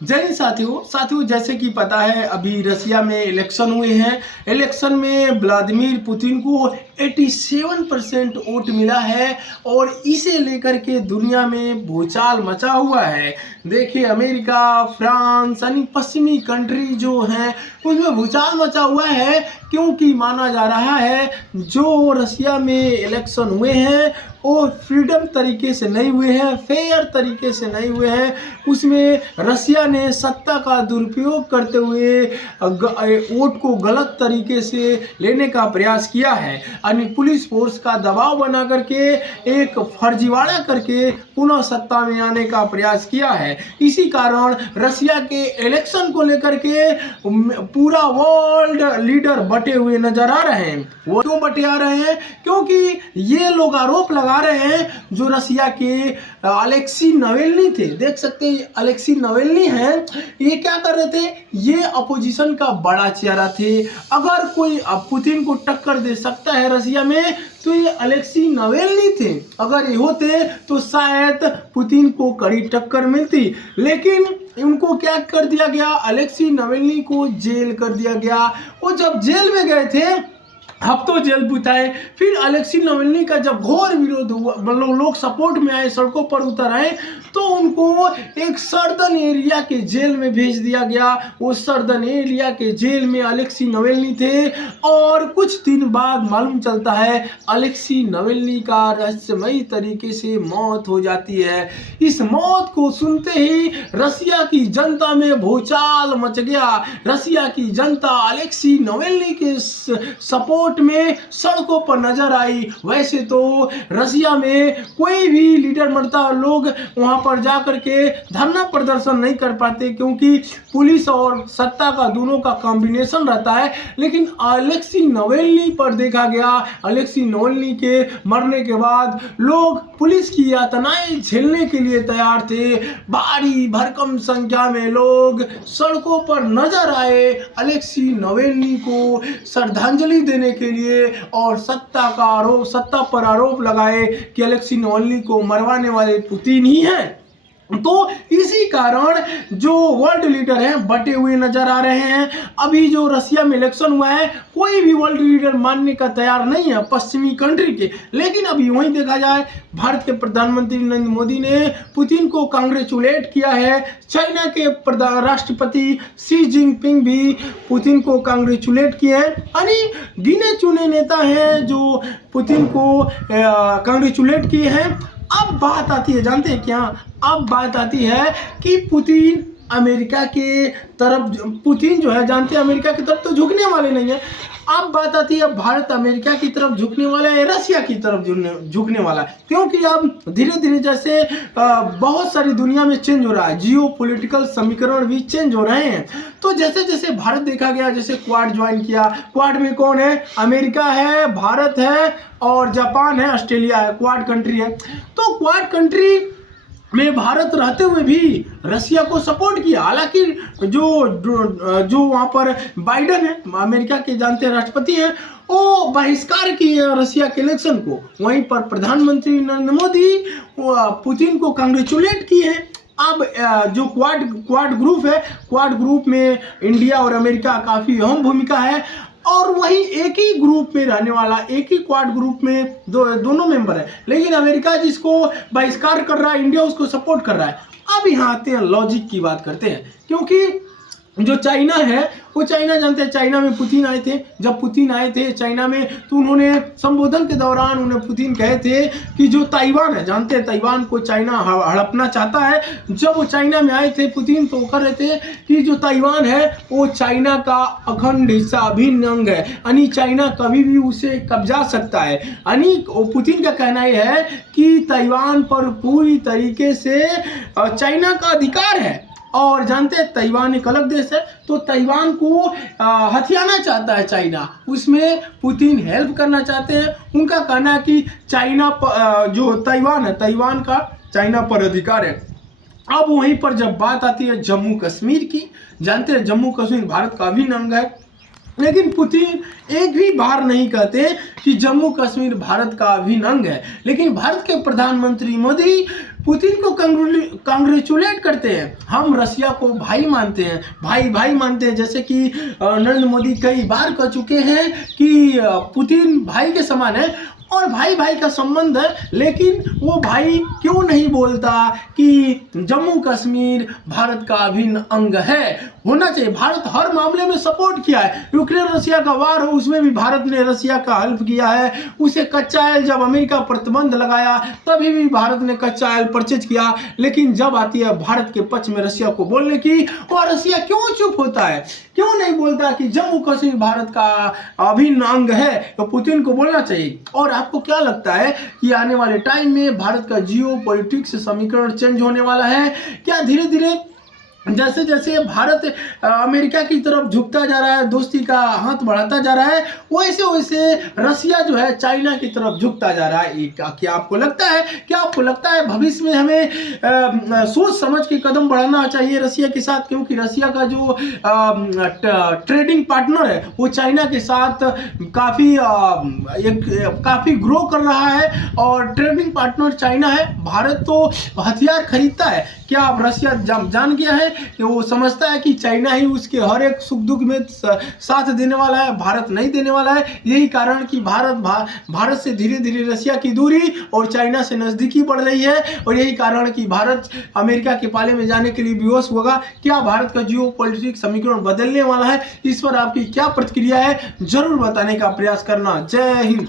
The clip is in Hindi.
जय हिंद साथियों जैसे कि पता है अभी रसिया में इलेक्शन हुए हैं। इलेक्शन में व्लादिमीर पुतिन को 87% वोट मिला है और इसे लेकर के दुनिया में भूचाल मचा हुआ है। देखिए अमेरिका, फ्रांस यानी पश्चिमी कंट्री जो हैं उसमें भूचाल मचा हुआ है, क्योंकि माना जा रहा है जो रसिया में इलेक्शन हुए हैं वो फ्रीडम तरीके से नहीं हुए हैं, फेयर तरीके से नहीं हुए हैं। उसमें रसिया ने सत्ता का दुरुपयोग करते हुए वोट को गलत तरीके से लेने का प्रयास किया है, यानी पुलिस फोर्स का दबाव बना करके एक फर्जीवाड़ा करके पुनः सत्ता में आने का प्रयास किया है। इसी कारण रसिया के इलेक्शन को लेकर के पूरा वर्ल्ड लीडर बटे हुए नजर आ रहे हैं। वो क्यों बटे आ रहे हैं? क्योंकि ये लोग आरोप लगा रहे हैं जो रसिया के अलेक्सी नावल्नी थे, देख सकते हैं अलेक्सी नावल्नी हैं, ये क्या कर रहे थे? ये अपोजिशन का बड़ा चेहरा थे। अगर कोई पुतिन को टक्कर दे सकता है रसिया में तो ये अलेक्सी नावल्नी थे। अगर ये होते तो शायद पुतिन को कड़ी टक्कर मिलती, लेकिन उनको क्या कर दिया गया? अलेक्सी नावल्नी को जेल कर दिया गया। वो जब जेल में गए थे हफ्तों जेल बिताए, फिर अलेक्सी नावल्नी का जब घोर विरोध हुआ, मतलब लोग सपोर्ट में आए, सड़कों पर उतर आए, तो उनको एक सर्दन एरिया के जेल में भेज दिया गया। वो सर्दन एरिया के जेल में अलेक्सी नावल्नी थे और कुछ दिन बाद मालूम चलता है अलेक्सी नावल्नी का रहस्यमयी तरीके से मौत हो जाती है। इस मौत को सुनते ही रसिया की जनता में भूचाल मच गया। रसिया की जनता अलेक्सी नावल्नी के सपोर्ट में सड़कों पर नजर आई। वैसे तो रसिया में कोई भी लीडर मरता लोग वहां पर जाकर के धरना प्रदर्शन नहीं कर पाते, क्योंकि पुलिस और सत्ता का दोनों का कॉम्बिनेशन रहता है। लेकिन अलेक्सी नावल्नी पर देखा गया, अलेक्सी नावल्नी के मरने के बाद लोग पुलिस की यातनाएं झेलने के लिए तैयार थे। भारी भरकम संख्या में लोग सड़कों पर नजर आए अलेक्सी नावल्नी को श्रद्धांजलि देने के लिए और सत्ता पर आरोप लगाए कि अलेक्सी नावल्नी को मरवाने वाले पुतिन ही हैं। तो इसी कारण जो वर्ल्ड लीडर हैं बटे हुए नजर आ रहे हैं। अभी जो रसिया में इलेक्शन हुआ है कोई भी वर्ल्ड लीडर मानने का तैयार नहीं है पश्चिमी कंट्री के। लेकिन अभी वहीं देखा जाए भारत के प्रधानमंत्री नरेंद्र मोदी ने पुतिन को कांग्रेचुलेट किया है। चाइना के राष्ट्रपति शी जिनपिंग भी पुतिन को कांग्रेचुलेट किए हैं। यानी गिने चुने नेता हैं जो पुतिन को कांग्रेचुलेट किए हैं। अब बात आती है, जानते हैं क्या? अब बात आती है कि पुतिन अमेरिका के तरफ, पुतिन जो है जानते हैं अमेरिका की तरफ तो झुकने वाले नहीं है। अब बात आती है भारत अमेरिका की तरफ झुकने वाला है, रसिया की तरफ झुकने वाला है, क्योंकि अब धीरे धीरे जैसे बहुत सारी दुनिया में चेंज हो रहा है, जियो पॉलिटिकल समीकरण भी चेंज हो रहे हैं। तो जैसे जैसे भारत देखा गया, जैसे क्वाड ज्वाइन किया, क्वाड में कौन है? अमेरिका है, भारत है और जापान है, ऑस्ट्रेलिया है, क्वाड कंट्री है। तो क्वाड कंट्री में भारत रहते हुए भी रसिया को सपोर्ट किया। हालांकि जो वहां पर बाइडन है, अमेरिका के जानते हैं राष्ट्रपति हैं, वो बहिष्कार किए रसिया के इलेक्शन को। वहीं पर प्रधानमंत्री नरेंद्र मोदी पुतिन को कांग्रेचुलेट किए हैं। अब जो क्वाड ग्रुप है, क्वाड ग्रुप में इंडिया और अमेरिका काफी अहम भूमिका है और वही एक ही ग्रुप में रहने वाला, एक ही क्वाड ग्रुप में दोनों मेंबर है। लेकिन अमेरिका जिसको बहिष्कार कर रहा है, इंडिया उसको सपोर्ट कर रहा है। अब यहाँ आते हैं, लॉजिक की बात करते हैं, क्योंकि जो चाइना है वो चाइना जानते हैं, चाइना में पुतिन आए थे। जब पुतिन आए थे चाइना में तो उन्होंने संबोधन के दौरान उन्हें पुतिन कहे थे कि जो ताइवान है, जानते हैं ताइवान को चाइना हड़पना चाहता है। जब वो चाइना में आए थे पुतिन तो कह रहे थे कि जो ताइवान है वो चाइना का अखंड हिस्सा, अभिन्न अंग है, यानी चाइना कभी भी उसे कब्जा सकता है। यानी पुतिन का कहना यह है कि ताइवान पर पूरी तरीके से चाइना का अधिकार है। और जानते हैं ताइवान एक अलग देश है, तो ताइवान को हथियाना चाहता है चाइना, उसमें पुतिन हेल्प करना चाहते हैं। उनका कहना है कि चाइना जो ताइवान है, ताइवान का चाइना पर अधिकार है। अब वहीं पर जब बात आती है जम्मू कश्मीर की, जानते हैं जम्मू कश्मीर भारत का अभिन्न अंग है, लेकिन पुतिन एक भी बार नहीं कहते कि जम्मू कश्मीर भारत का अभिन्न अंग है। लेकिन भारत के प्रधानमंत्री मोदी पुतिन को कांग्रेचुलेट करते हैं। हम रसिया को भाई मानते हैं, भाई भाई मानते हैं, जैसे कि नरेंद्र मोदी कई बार कह चुके हैं कि पुतिन भाई के समान है और भाई भाई का संबंध है। लेकिन वो भाई क्यों नहीं बोलता कि जम्मू कश्मीर भारत का अभिन्न अंग है, होना चाहिए। भारत हर मामले में सपोर्ट किया है। यूक्रेन रसिया का वार हो उसमें भी भारत ने रसिया का हेल्प किया है। उसे कच्चा तेल जब अमेरिका प्रतिबंध लगाया तभी भी भारत ने कच्चा तेल परचेज किया। लेकिन जब आती है भारत के पक्ष में रसिया को बोलने की, और रसिया क्यों चुप होता है, क्यों नहीं बोलता कि जम्मू कश्मीर भारत का अभिन्न अंग है? तो पुतिन को बोलना चाहिए। और आपको क्या लगता है कि आने वाले टाइम में भारत का जियो पॉलिटिक्स समीकरण चेंज होने वाला है क्या? धीरे धीरे जैसे जैसे भारत अमेरिका की तरफ झुकता जा रहा है, दोस्ती का हाथ बढ़ाता जा रहा है, वैसे वैसे रसिया जो है चाइना की तरफ झुकता जा रहा है। क्या आपको लगता है भविष्य में हमें सोच समझ के कदम बढ़ाना चाहिए रसिया के साथ? क्योंकि रसिया का जो ट्रेडिंग पार्टनर है वो चाइना के साथ काफ़ी ग्रो कर रहा है और ट्रेडिंग पार्टनर चाइना है। भारत तो हथियार खरीदता है। क्या अब रसिया जान गया है कि वो समझता है कि चाइना ही उसके हर एक सुख दुख में साथ देने वाला है, भारत नहीं देने वाला है? यही कारण कि भारत से धीरे धीरे रसिया की दूरी और चाइना से नज़दीकी बढ़ रही है। और यही कारण कि भारत अमेरिका के पाले में जाने के लिए विवश होगा। क्या भारत का जियो पॉलिटिक्स समीकरण बदलने वाला है? इस पर आपकी क्या प्रतिक्रिया है, जरूर बताने का प्रयास करना। जय हिंद।